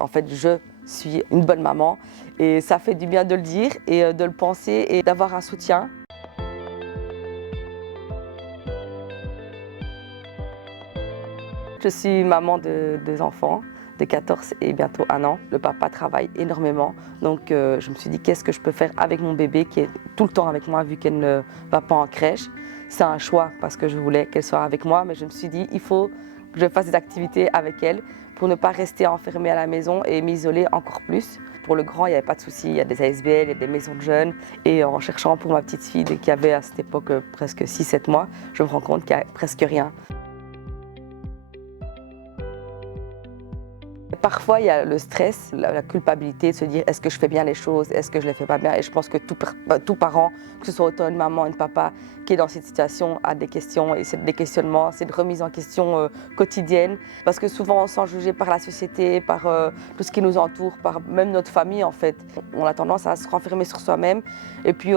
En fait, je suis une bonne maman et ça fait du bien de le dire et de le penser et d'avoir un soutien. Je suis maman de 2 enfants, de 14 et bientôt 1 an. Le papa travaille énormément, donc je me suis dit qu'est-ce que je peux faire avec mon bébé qui est tout le temps avec moi vu qu'elle ne va pas en crèche. C'est un choix parce que je voulais qu'elle soit avec moi, mais je me suis dit il faut que je fasse des activités avec elle pour ne pas rester enfermée à la maison et m'isoler encore plus. Pour le grand, il n'y avait pas de souci, il y a des ASBL, il y a des maisons de jeunes. Et en cherchant pour ma petite fille qui avait à cette époque presque 6-7 mois, je me rends compte qu'il n'y a presque rien. Parfois, il y a le stress, la culpabilité de se dire est-ce que je fais bien les choses, est-ce que je ne les fais pas bien. Et je pense que tout parent, que ce soit autant une maman, une papa, qui est dans cette situation, a des questions et c'est des questionnements, c'est une remise en question quotidienne. Parce que souvent, on se sent jugé par la société, par tout ce qui nous entoure, par même notre famille en fait. On a tendance à se renfermer sur soi-même et puis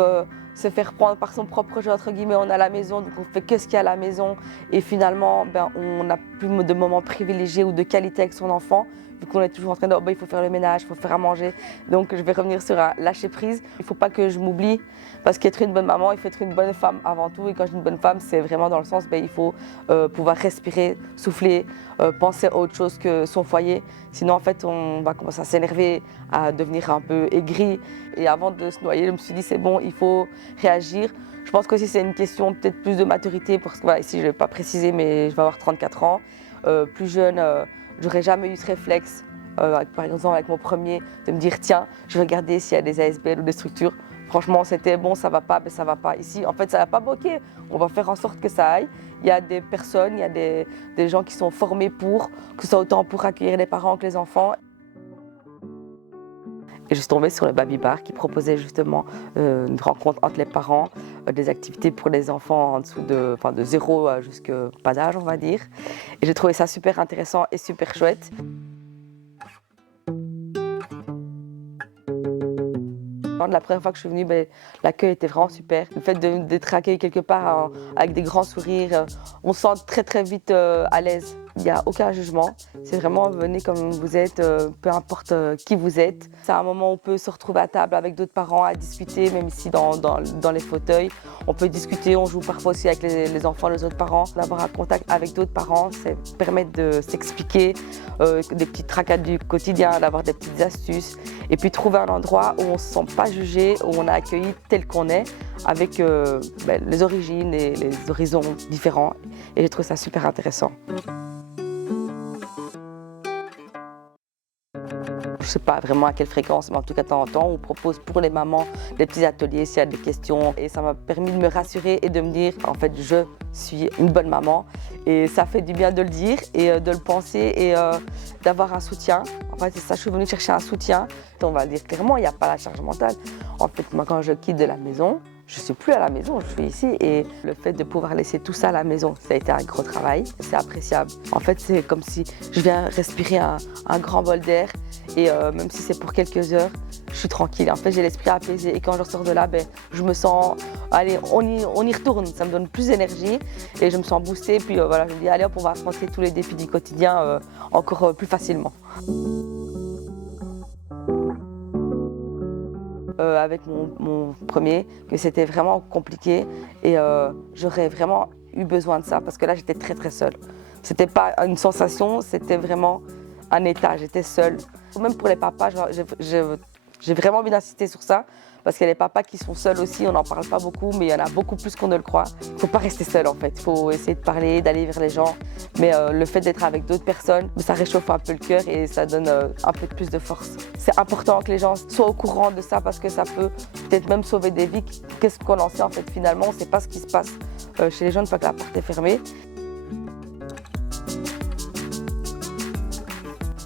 se faire prendre par son propre jeu, entre guillemets, on est à la maison, donc on fait que ce qu'il y a à la maison. Et finalement, on n'a plus de moments privilégiés ou de qualité avec son enfant. Vu qu'on est toujours en train de dire, il faut faire le ménage, il faut faire à manger. Donc je vais revenir sur un lâcher prise. Il ne faut pas que je m'oublie, parce qu'être une bonne maman, il faut être une bonne femme avant tout. Et quand je dis une bonne femme, c'est vraiment dans le sens, il faut pouvoir respirer, souffler, penser à autre chose que son foyer. Sinon, en fait, on va commencer à s'énerver, à devenir un peu aigri. Et avant de se noyer, je me suis dit, c'est bon, il faut réagir. Je pense qu'aussi c'est une question peut-être plus de maturité, parce que voilà, ici, je ne vais pas préciser, mais je vais avoir 34 ans. Plus jeune, j'aurais jamais eu ce réflexe, par exemple avec mon premier, de me dire tiens, je vais regarder s'il y a des ASBL ou des structures. Franchement, c'était bon, ça va pas, mais ça va pas. Ici, en fait, ça va pas bloquer. On va faire en sorte que ça aille. Il y a des personnes, il y a des gens qui sont formés pour, que ce soit autant pour accueillir les parents que les enfants. Et je suis tombée sur le Baby Bar qui proposait justement une rencontre entre les parents, des activités pour les enfants en dessous de 0 jusqu'à pas d'âge, on va dire. Et j'ai trouvé ça super intéressant et super chouette. La première fois que je suis venue, l'accueil était vraiment super. Le fait d'être accueilli quelque part avec des grands sourires, on se sent très très vite à l'aise. Il n'y a aucun jugement. C'est vraiment venez comme vous êtes, peu importe qui vous êtes. C'est un moment où on peut se retrouver à table avec d'autres parents, à discuter, même ici dans les fauteuils. On peut discuter, on joue parfois aussi avec les enfants, les autres parents. D'avoir un contact avec d'autres parents, ça permet de s'expliquer des petites tracades du quotidien, d'avoir des petites astuces. Et puis trouver un endroit où on ne se sent pas jugé, où on est accueilli tel qu'on est, avec les origines et les horizons différents. Et j'ai trouvé ça super intéressant. Je ne sais pas vraiment à quelle fréquence, mais en tout cas de temps en temps, on propose pour les mamans des petits ateliers s'il y a des questions. Et ça m'a permis de me rassurer et de me dire, en fait, je suis une bonne maman. Et ça fait du bien de le dire et de le penser et d'avoir un soutien. En fait, c'est ça, je suis venue chercher un soutien. On va le dire clairement, il n'y a pas la charge mentale. En fait, moi, quand je quitte de la maison, je ne suis plus à la maison, je suis ici et le fait de pouvoir laisser tout ça à la maison, ça a été un gros travail, c'est appréciable. En fait, c'est comme si je viens respirer un grand bol d'air et même si c'est pour quelques heures, je suis tranquille. En fait, j'ai l'esprit apaisé et quand je ressors de là, je me sens, allez, on y retourne, ça me donne plus d'énergie et je me sens boostée. Puis voilà, je me dis, allez hop, on va affronter tous les défis du quotidien encore plus facilement. Avec mon premier, que c'était vraiment compliqué et j'aurais vraiment eu besoin de ça parce que là j'étais très très seule. C'était pas une sensation, c'était vraiment un état, j'étais seule. Même pour les papas, j'ai vraiment envie d'insister sur ça parce qu'il y a les papas qui sont seuls aussi, on n'en parle pas beaucoup, mais il y en a beaucoup plus qu'on ne le croit. Il ne faut pas rester seul en fait, il faut essayer de parler, d'aller vers les gens, mais le fait d'être avec d'autres personnes, ça réchauffe un peu le cœur et ça donne un peu plus de force. C'est important que les gens soient au courant de ça parce que ça peut peut-être même sauver des vies. Qu'est-ce qu'on en sait en fait finalement, on ne sait pas ce qui se passe chez les jeunes une fois que la porte est fermée.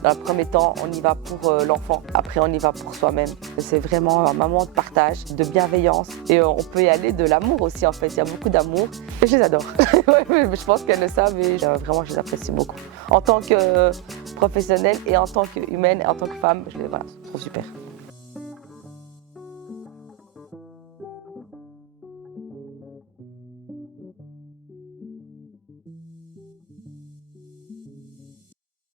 Dans le premier temps, on y va pour l'enfant, après on y va pour soi-même. C'est vraiment un moment de partage, de bienveillance et on peut y aller de l'amour aussi en fait, il y a beaucoup d'amour et je les adore. Je pense qu'elles le savent et vraiment je les apprécie beaucoup. En tant que professionnelle et en tant qu'humaine et en tant que femme, je les trouve super.